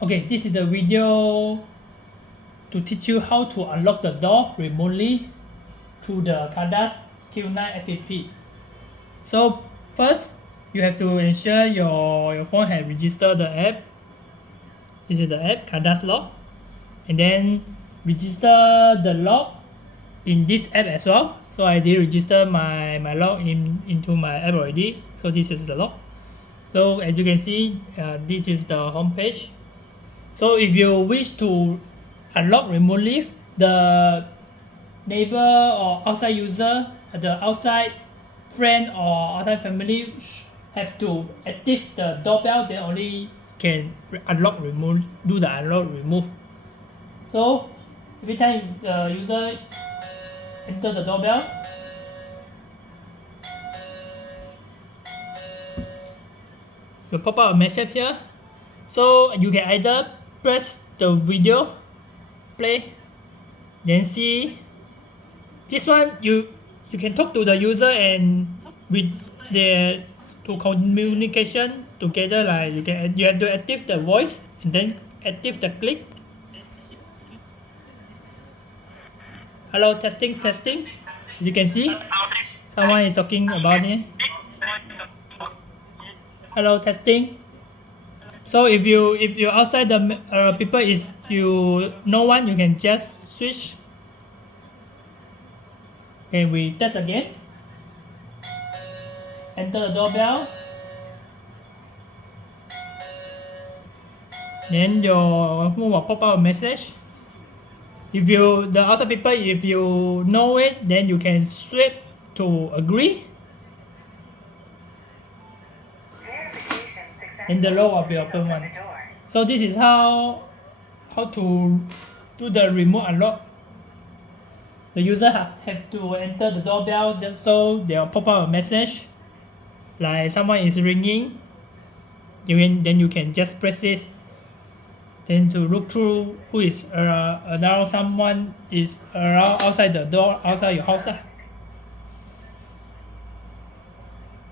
Okay, this is the video to teach you how to unlock the door remotely through the Kaadas Q9 FVP. So first, you have to ensure your phone has registered the app. This is the app, Kaadas lock. And then register the lock in this app as well. So I did register my lock into my app already. So this is the lock. So as you can see, this is the home page. So if you wish to unlock remotely, the neighbor or outside user, the outside friend or outside family have to active the doorbell, then only can unlock remove, do the unlock remove. So every time the user enter the doorbell, will pop up a message here. So you can either press the video play, then see this one. You can talk to the user and with the to communication together, like you have to active the voice and then active the click. Hello, testing. As you can see, someone is talking about it. Hello, testing. So if you outside the people is no one, you can just switch. Then we test again. Enter the doorbell. Then your phone will pop out a message. If the outside people, if you know it, then you can swipe to agree. And the door will be open one. So this is how to do the remote unlock. The user have to enter the doorbell, so they'll pop out a message like someone is ringing. Then you can just press this. Then to look through who is around, someone is around outside the door, outside your house.